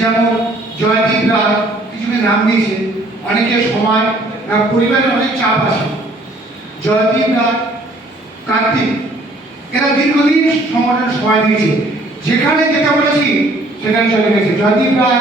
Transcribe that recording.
যেমন জয়দীপ রায় কিছু নাম দিয়েছে, অনেকের সময় পরিবারের অনেক চাপ আছে। জয়দীপ রায়, কার্তিক, এরা দীর্ঘদিন সংগঠনের সময় দিয়েছে, যেখানে যেটা বলেছি সেখানে চলে গেছে। জয়দীপ রায়